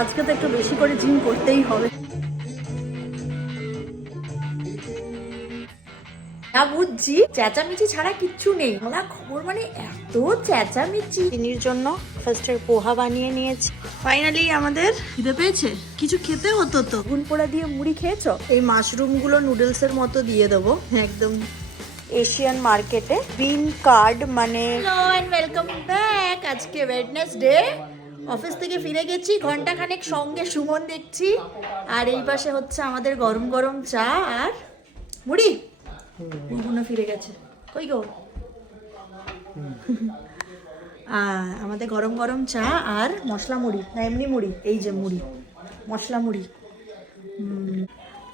আজকে তো একটু বেশি করে জিম করতেই হবে। না বুঝছি, চেঁচামেচি ছাড়া কিচ্ছু নেই। আমরা খবর মানে এত চেঁচামেচি। চিনির জন্য ফার্স্টের পোহা বানিয়ে নিয়েছি। ফাইনালি আমাদের খিদে পেয়েছে, কিছু খেতে হতো তো। গুন পোড়া দিয়ে মুড়ি খেয়েছো? এই মাশরুমগুলো নুডলসের মতো দিয়ে দেবো একদম। এশিয়ান মার্কেটে গ্রিন কার্ড মানে হ্যালো এন্ড ওয়েলকাম ব্যাক। আজকে ওয়েডনেসডে, অফিস থেকে ফিরে গেছি, ঘন্টাখানেক সঙ্গে সুমন দেখছি। আর এই পাশে হচ্ছে আমাদের গরম গরম চা আর মুড়ি। মুগুনো ফিরে গেছে, কই গো? আমাদের গরম গরম চা আর মশলা মুড়ি, না এমনি মুড়ি, এই যে মুড়ি, মশলা মুড়ি।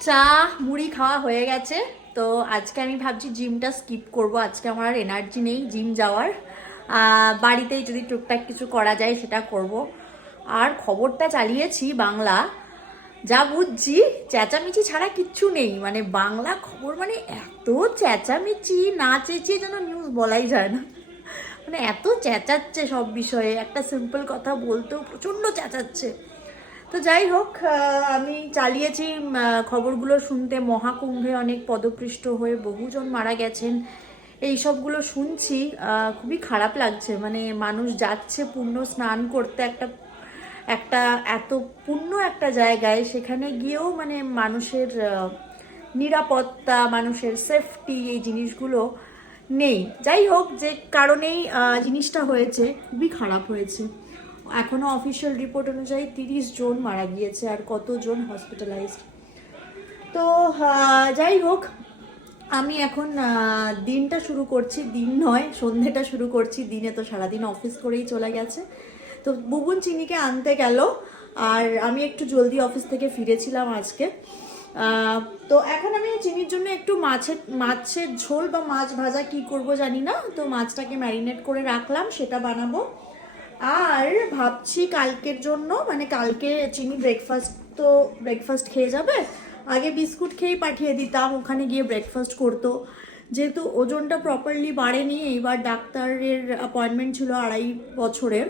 চা মুড়ি খাওয়া হয়ে গেছে। তো আজকে আমি ভাবছি জিমটা স্কিপ করব। আজকে আমার আর এনার্জি নেই জিম যাওয়ার। বাড়িতেই যদি টুকটাক কিছু করা যায় সেটা করব। আর খবরটা চালিয়েছি বাংলা, যা বুঝছি চেঁচামেচি ছাড়া কিচ্ছু নেই। মানে বাংলা খবর মানে এত চেঁচামেচি, না চেঁচিয়ে যেন নিউজ বলাই যায় না। মানে এত চেঁচাচ্ছে সব বিষয়ে, একটা সিম্পল কথা বলতেও প্রচণ্ড চেঁচাচ্ছে। তো যাই হোক, আমি চালিয়েছি খবরগুলো শুনতে। মহাকুম্ভে অনেক পদপৃষ্ট হয়ে বহুজন মারা গেছেন, এই সবগুলো শুনছি। খুবই খারাপ লাগছে। মানে মানুষ যাচ্ছে পুণ্য স্নান করতে, একটা একটা এত পুণ্য একটা জায়গায়, সেখানে গিয়েও মানে মানুষের নিরাপত্তা, মানুষের সেফটি, এই জিনিসগুলো নেই। যাই হোক, যে কারণেই জিনিসটা হয়েছে খুবই খারাপ হয়েছে। এখনো অফিসিয়াল রিপোর্ট অনুযায়ী 30 জন মারা গিয়েছে আর কতজন হসপিটালাইজড। তো যাই হোক, আমি এখন দিনটা শুরু করছি, দিন নয় সন্ধেটা শুরু করছি। দিনে তো সারাদিন অফিস করেই চলে গেছে। তো বুবুন চিনিকে আনতে গেল আর আমি একটু জলদি অফিস থেকে ফিরেছিলাম আজকে। তো এখন আমি চিনির জন্য একটু মাছের ঝোল বা মাছ ভাজা কি করব জানি না। তো মাছটাকে ম্যারিনেট করে রাখলাম, সেটা বানাবো। আর ভাবছি কালকের জন্য, মানে কালকে চিনি ব্রেকফাস্ট খেয়ে যাবে। আগে বিস্কুট খেয়েই পাঠিয়ে দিতাম, ওখানে গিয়ে ব্রেকফাস্ট করতো। যেহেতু ওজনটা প্রপারলি বাড়েনি, এইবার ডাক্তারের অ্যাপয়েন্টমেন্ট ছিল 2.5 বছরের,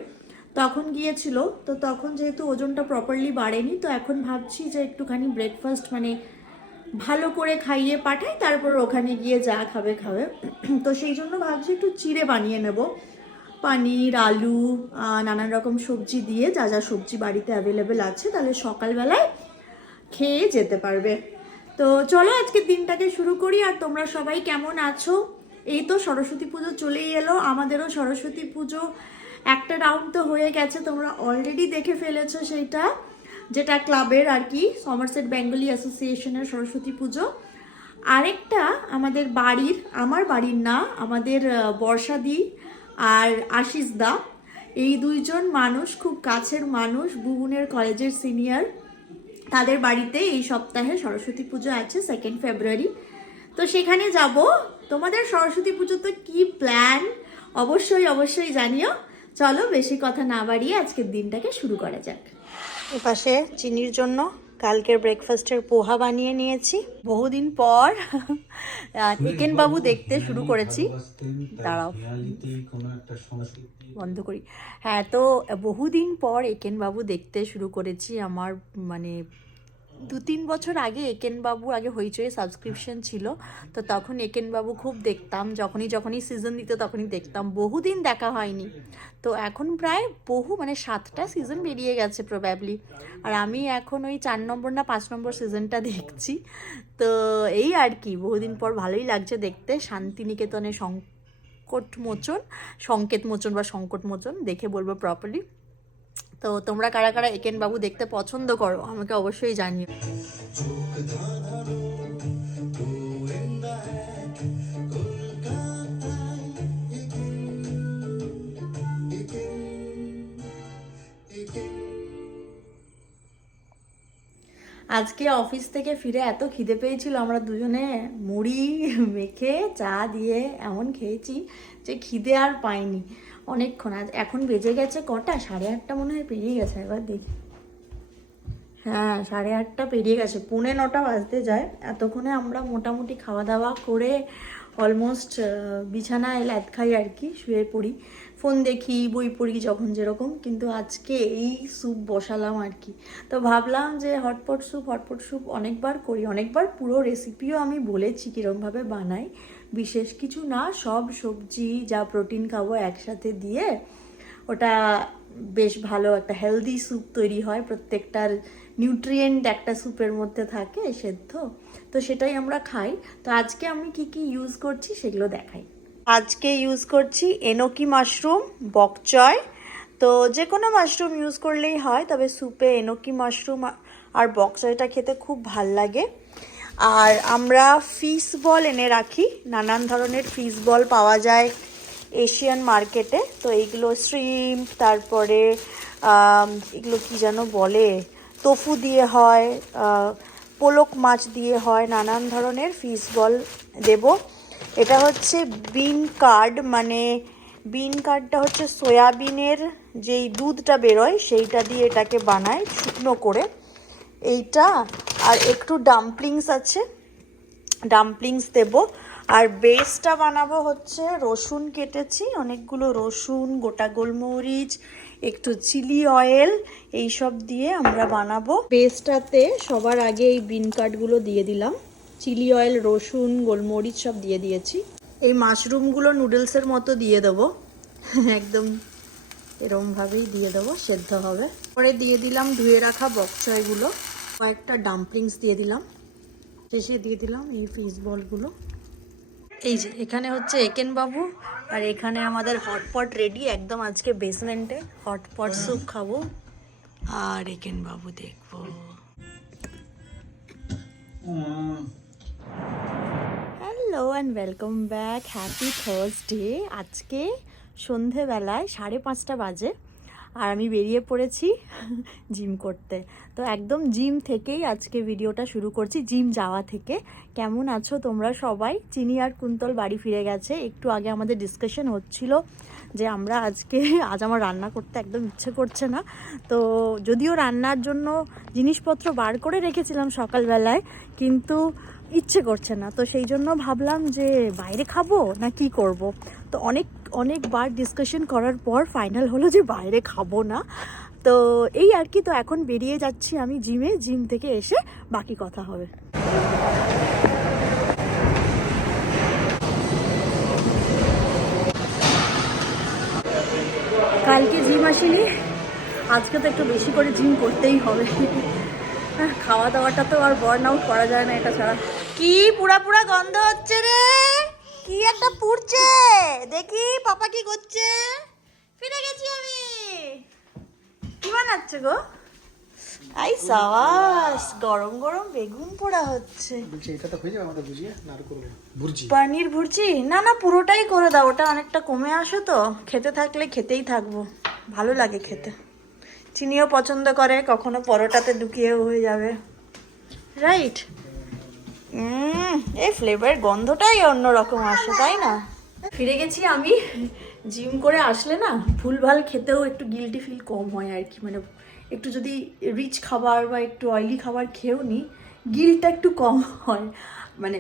তখন গিয়েছিল। তো তখন যেহেতু ওজনটা প্রপারলি বাড়েনি, তো এখন ভাবছি যে একটুখানি ব্রেকফাস্ট মানে ভালো করে খাইয়ে পাঠাই, তারপর ওখানে গিয়ে যা খাবে খাবে। তো সেই জন্য ভাবছি একটু চিড়ে বানিয়ে নেব, পানির, আলু, নানান রকম সবজি দিয়ে, যা যা সবজি বাড়িতে অ্যাভেলেবেল আছে, তাহলে সকালবেলায় খেয়ে যেতে পারবে। তো চলো আজকের দিনটাকে শুরু করি। আর তোমরা সবাই কেমন আছো? এই তো সরস্বতী পুজো চলেই এলো, আমাদেরও সরস্বতী পুজো একটা রাউন্ড তো হয়ে গেছে, তোমরা অলরেডি দেখে ফেলেছো সেইটা, যেটা ক্লাবের আর কি, সমারসেট বেঙ্গলি অ্যাসোসিয়েশনের সরস্বতী পুজো। আরেকটা আমাদের বাড়ির, আমার বাড়ির না, আমাদের বর্ষাদি আর আশিস দা, এই দুইজন মানুষ খুব কাছের মানুষ, বুবুনের কলেজের সিনিয়র, তাদের বাড়িতে এই সপ্তাহে সরস্বতী পুজো আছে 2 ফেব্রুয়ারি। তো সেখানে যাব। তোমাদের সরস্বতী পুজো তো কি প্ল্যান অবশ্যই অবশ্যই জানিও। চলো বেশি কথা না বাড়িয়ে আজকের দিনটাকে শুরু করা যাক। এপাশে চিনির জন্য কালকের ব্রেকফাস্টের পোহা বানিয়ে নিয়েছি। বহুদিন পর একেন বাবু দেখতে শুরু করেছি। দাঁড়াও বন্ধ করি। হ্যাঁ, তো বহুদিন পর একেন বাবু দেখতে শুরু করেছি। আমার মানে 2-3 বছর আগে একেন বাবু, আগে হইচই সাবস্ক্রিপশন ছিল, তো তখন একেন বাবু খুব দেখতাম, যখনই সিজন দিত তখনই দেখতাম। বহুদিন দেখা হয়নি। তো এখন প্রায় মানে 7টা সিজন বেরিয়ে গেছে প্রবাবলি। আর আমি এখন ওই 4 নম্বর না 5 নম্বর সিজনটা দেখছি। তো এই আর কি, বহুদিন পর ভালোই লাগছে দেখতে। শান্তিনিকেতনে সংকেতমোচন বা সংকটমোচন, দেখে বলবো প্রপারলি। তো তোমরা কারা কারা একেন বাবু দেখতে পছন্দ করো আমাকে অবশ্যই জানিও। আজকে অফিস থেকে ফিরে এত খিদে পেয়েছিল, আমরা দুজনে মুড়ি মেখে চা দিয়ে এমন খেয়েছি যে খিদে আর পাইনি অনেকক্ষণ। আজ এখন বেজে গেছে কটা, 8:30 মনে হয় পেরিয়ে গেছে, একবার দেখি। হ্যাঁ, 8:30 পেরিয়ে গেছে, 9:45 বাজতে যায়। এতক্ষণে আমরা মোটামুটি খাওয়া দাওয়া করে অলমোস্ট বিছানায় ল্যাদ খাই আর কি, শুয়ে পড়ি। ফোন দেখি, বই পড়ি যখন যেরকম, কিন্তু আজকে এই স্যুপ বসালাম আর কি। তো ভাবলাম যে হটপট স্যুপ অনেকবার করি, অনেকবার পুরো রেসিপিও আমি বলেছি কীরকমভাবে বানাই। বিশেষ কিছু না, সব সবজি যা প্রোটিন খাবো একসাথে দিয়ে ওটা বেশ ভালো একটা হেলদি স্যুপ তৈরি হয়, প্রত্যেকটার নিউট্রিয়েন্ট একটা স্যুপের মধ্যে থাকে সেদ্ধ, তো সেটাই আমরা খাই। তো আজকে আমি কি কি ইউজ করছি সেগুলো দেখাই। আজকে ইউজ করছি এনোকি মাশরুম, বকচয়। তো যে কোনো মাশরুম ইউজ করলেই হয়, তবে স্যুপে এনোকি মাশরুম আর বকচয়টা খেতে খুব ভাল লাগে। আর আমরা ফিশ বল এনে রাখি, নানান ধরনের ফিশ বল পাওয়া যায় এশিয়ান মার্কেটে। তো এইগুলো শ্রিম্প, তারপরে এগুলো কি যেন বলে, তোফু দিয়ে হয়, পোলক মাছ দিয়ে হয়, নানান ধরনের ফিশ বল দেব। এটা হচ্ছে বিন কার্ড, মানে বিন কার্ডটা হচ্ছে সয়াবিনের যেই দুধটা বেরোয় সেইটা দিয়ে এটাকে বানায় শুকনো করে এইটা। আর একটু ডাম্পলিংস আছে, ডাম্পলিংস দেব। আর বেসটা বানাবো হচ্ছে রসুন কেটেছি, অনেকগুলো রসুন, গোটা গোলমরিচ, একটু চিলি অয়েল, এইসব দিয়ে আমরা বানাবো। বেসটাতে সবার আগে এই বিন কাটগুলো দিয়ে দিলাম, চিলি অয়েল, রসুন, গোলমরিচ সব দিয়ে দিয়েছি। এই মাশরুমগুলো নুডলসের মতো দিয়ে দেবো, একদম এরমভাবেই দিয়ে দেবো, সেদ্ধ হবে। পরে দিয়ে দিলাম ধুয়ে রাখা বকচয়গুলো, কয়েকটা ডাম্পলিংস দিয়ে দিলাম, শেষে দিয়ে দিলাম এই ফিশ বলগুলো। এই যে এখানে হচ্ছে একেন বাবু, আর এখানে আমাদের হটপট রেডি একদম, আজকে বেসমেন্টে হটপট স্যুপ খাবো আর একেন বাবু দেখবো। Hello and welcome back, happy Thursday. আজকে সন্ধেবেলায় 5:30 বাজে আর আমি বেরিয়ে পড়েছি জিম করতে। তো একদম জিম থেকেই আজকে ভিডিওটা শুরু করছি, জিম যাওয়া থেকে। কেমন আছো তোমরা সবাই? চিনি আর কুন্তল বাড়ি ফিরে গেছে। একটু আগে আমাদের ডিসকাশন হচ্ছিল যে আমরা আজ আমার রান্না করতে একদম ইচ্ছে করছে না। তো যদিও রান্নার জন্য জিনিসপত্র বার করে রেখেছিলাম সকালবেলায়, কিন্তু ইচ্ছে করছে না। তো সেই জন্য ভাবলাম যে বাইরে খাবো না কি করব। তো অনেকবার ডিসকাশন করার পর ফাইনাল হলো যে বাইরে খাবো না। তো এই আর কি। তো এখন বেরিয়ে যাচ্ছি আমি জিমে, জিম থেকে এসে বাকি কথা হবে। কালকে জিম আসিনি, আজকে তো একটু বেশি করে জিম করতেই হবে। খাওয়া দাওয়াটা তো আর বার্ন আউট করা যায় না এটা ছাড়া। কি পুরা পুরা গন্ধ হচ্ছে রে, কি একটা পুড়ছে। দেখি পাপা কি করছে। ফিরে গেছি আমি। কি বানাচ্ছে গো? আই সাবাস, গরম গরম বেগুন পোড়া হচ্ছে। বলছি এটা তো হয়ে যাবে আমাদের বুঝিয়ে না, আর করবে ভুর্জি, পনির ভুর্জি? না না, পুরোটাই করে দাও, ওটা অনেকটা কমে আসো তো, খেতে থাকলে খেতেই থাকবো, ভালো লাগে খেতে। চিনিও পছন্দ করে, কখনো পরোটাতে ঢুকিয়েও হয়ে যাবে, রাইট? এই ফ্লেভার গন্ধটাই অন্যরকম আসে, তাই না? ফিরে গেছি আমি। জিম করে আসলে না ভুলভাল খেতেও একটু গিল্টি ফিল কম হয় আর কি, মানে একটু যদি রিচ খাবার বা একটু অয়েলি খাবার খেয়েও নি, গিল্টটা একটু কম হয়, মানে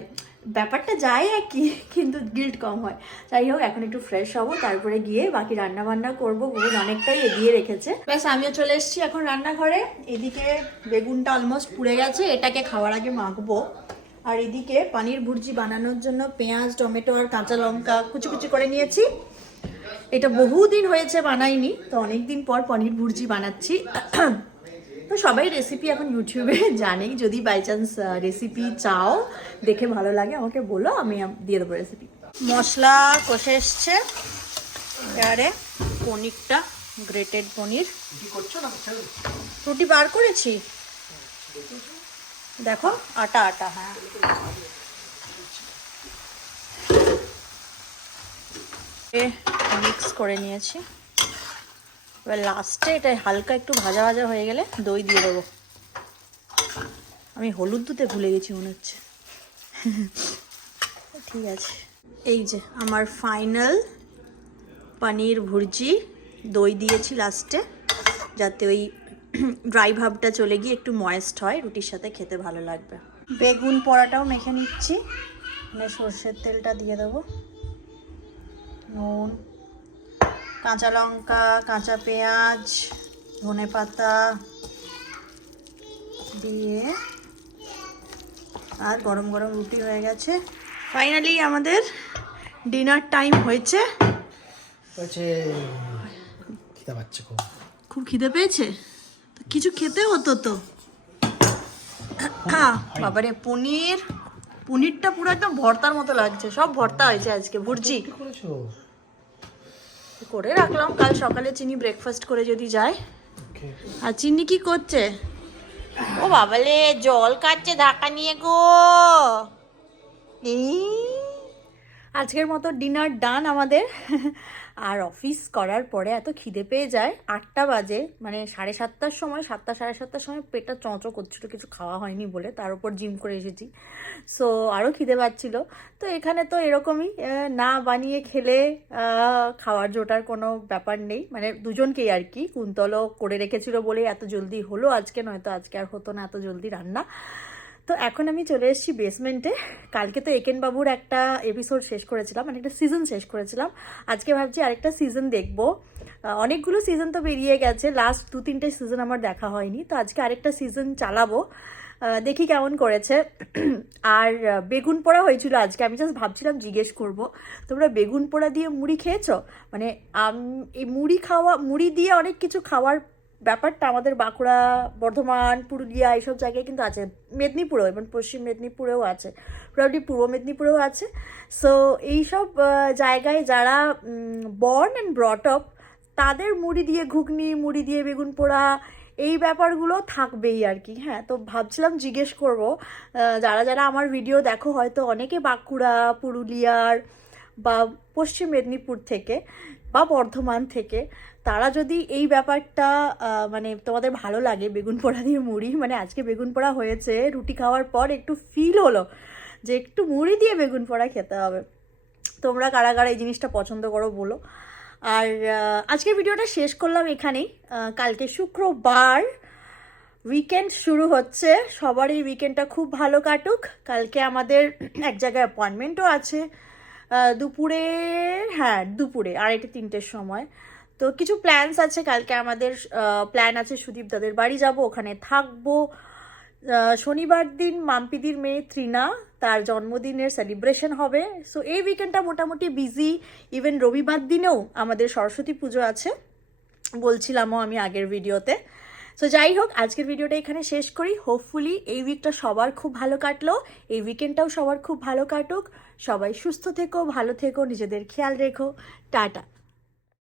ব্যাপারটা যায় আর কি, কিন্তু গিল্ট কম হয়। যাই হোক, এখন একটু ফ্রেশ হবো, তারপরে গিয়ে বাকি রান্না বান্না করবো। বেগুন অনেকটাই এগিয়ে রেখেছে, ব্যাস আমিও চলে এসেছি এখন রান্নাঘরে। এদিকে বেগুনটা অলমোস্ট পুড়ে গেছে, এটাকে খাওয়ার আগে মাখবো। আর এদিকে পনির ভুর্জি বানানোর জন্য পেঁয়াজ, টমেটো আর কাঁচা লঙ্কা কুচি কুচি করে নিয়েছি। এটা বহুদিন হয়েছে বানাইনি, তো অনেকদিন পর পনির ভুর্জি বানাচ্ছি। তো সবাই রেসিপি এখন ইউটিউবে জানেই, যদি বাই চান্স রেসিপি চাও, দেখে ভালো লাগে আমাকে বলো, আমি দিয়ে দেবো রেসিপি। মশলা কষে এসছে, এবারে পনিরটা, গ্রেটেড পনির। কি করছো না রুটি বার করেছি, দেখো আটা আটা। হ্যাঁ, মিক্স করে নিয়েছি। এবার লাস্টে এটা হালকা একটু ভাজা ভাজা হয়ে গেলে দই দিয়ে দেবো। আমি হলুদ দিতে ভুলে গেছি মনে হচ্ছে। ঠিক আছে, এই যে আমার ফাইনাল পনির ভুর্জি। দই দিয়েছি লাস্টে, যাতে ওই ড্রাই ভাবটা চলে গিয়ে একটু ময়েস্ট হয়, রুটির সাথে খেতে ভালো লাগবে। বেগুন পোড়াটাও মেখে নিচ্ছি, মানে সর্ষের তেলটা দিয়ে দেবো, নুন, কাঁচা লঙ্কা, কাঁচা পেঁয়াজ, ধনেপাতা দিয়ে আর গরম গরম রুটি হয়ে গেছে। ফাইনালি আমাদের ডিনার টাইম হয়েছে। খিদে পাচ্ছে খুব। খুব খিদে পেয়েছে, তো কিছু খেতে হতো তো। বাবারে পনিরটা পুরো একদম ভর্তার মতো লাগছে, সব ভর্তা হয়েছে আজকে। ভুর্জি কি করেছো? করে রাখলাম, কাল সকালে চিনি ব্রেকফাস্ট করে যদি যায়। ওকে। আর চিনি কি করছে? ও বাবালে জল কাটছে ঢাকা নিয়ে গো। এই আজকের মতো ডিনার ডান আমাদের। আর অফিস করার পরে এত খিদে পেয়ে যায়, 8টা বাজে, মানে 7:30টার সময়, 7টা 7:30টার সময় পেটটা চঁচো করছিল, কিছু খাওয়া হয়নি বলে, তার উপর জিম করে এসেছি। সো আরও খিদে পাচ্ছিল। তো এখানে তো এরকমই, না বানিয়ে খেলে খাওয়ার জোটার কোনো ব্যাপার নেই, মানে দুজনকেই আর কি। কুন্তলও করে রেখেছিল বলে এত জলদি হলো আজকে, নয়তো আজকে আর হতো না এত জলদি রান্না। তো এখন আমি চলে এসেছি বেসমেন্টে। কালকে তো একেন বাবুর একটা এপিসোড শেষ করেছিলাম, মানে একটা সিজন শেষ করেছিলাম। আজকে ভাবছি আরেকটা সিজন দেখবো। অনেকগুলো সিজন তো বেরিয়ে গেছে, লাস্ট 2-3টে সিজন আমার দেখা হয়নি, তো আজকে আরেকটা সিজন চালাবো, দেখি কেমন করেছে। আর বেগুন পোড়া হয়েছিল আজকে, আমি জাস্ট ভাবছিলাম জিজ্ঞেস করব, তোমরা বেগুন পোড়া দিয়ে মুড়ি খেয়েছো? মানে এই মুড়ি দিয়ে অনেক কিছু খাওয়ার ব্যাপারটা আমাদের বাঁকুড়া, বর্ধমান, পুরুলিয়া এইসব জায়গায় কিন্তু আছে, মেদিনীপুরেও, এবং পশ্চিম মেদিনীপুরেও আছে, প্রবলি পূর্ব মেদিনীপুরেও আছে। সো এইসব জায়গায় যারা বর্ন অ্যান্ড ব্রট আপ, তাদের মুড়ি দিয়ে ঘুগনি, মুড়ি দিয়ে বেগুন পোড়া, এই ব্যাপারগুলো থাকবেই আর কি। হ্যাঁ, তো ভাবছিলাম জিজ্ঞেস করব, যারা যারা আমার ভিডিও দেখো, হয়তো অনেকে বাঁকুড়া, পুরুলিয়ার বা পশ্চিম মেদিনীপুর থেকে বা বর্ধমান থেকে, তারা যদি এই ব্যাপারটা মানে তোমাদের ভালো লাগে, বেগুন পোড়া দিয়ে মুড়ি, মানে আজকে বেগুন পোড়া হয়েছে, রুটি খাওয়ার পর একটু ফিল হলো যে একটু মুড়ি দিয়ে বেগুন পোড়া খেতে হবে। তোমরা কারা কারা এই জিনিসটা পছন্দ করো বলো। আর আজকের ভিডিওটা শেষ করলাম এখানেই। কালকে শুক্রবার, উইকেন্ড শুরু হচ্ছে, সবার এই উইকেন্ডটা খুব ভালো কাটুক। কালকে আমাদের এক জায়গায় অ্যাপয়েন্টমেন্টও আছে দুপুরে, হ্যাঁ দুপুরে 2:30-3টের সময়। তো কিছু প্ল্যানস আছে কালকে আমাদের। প্ল্যান আছে সুদীপ দাদের বাড়ি যাব, ওখানে থাকবো। শনিবার দিন মাম্পিদির মেয়ে ত্রিনা, তার জন্মদিনের সেলিব্রেশন হবে। সো এই উইকেন্ডটা মোটামুটি বিজি। ইভেন রবিবার দিনেও আমাদের সরস্বতী পুজো আছে, বলছিলামও আমি আগের ভিডিওতে। সো যাই হোক, আজকের ভিডিওটা এখানে শেষ করি। হোপফুলি এই উইকটা সবার খুব ভালো কাটলো, এই উইকেন্ডটাও সবার খুব ভালো কাটুক। সবাই সুস্থ থেকো, ভালো থেকো, নিজেদের খেয়াল রেখো। টাটা।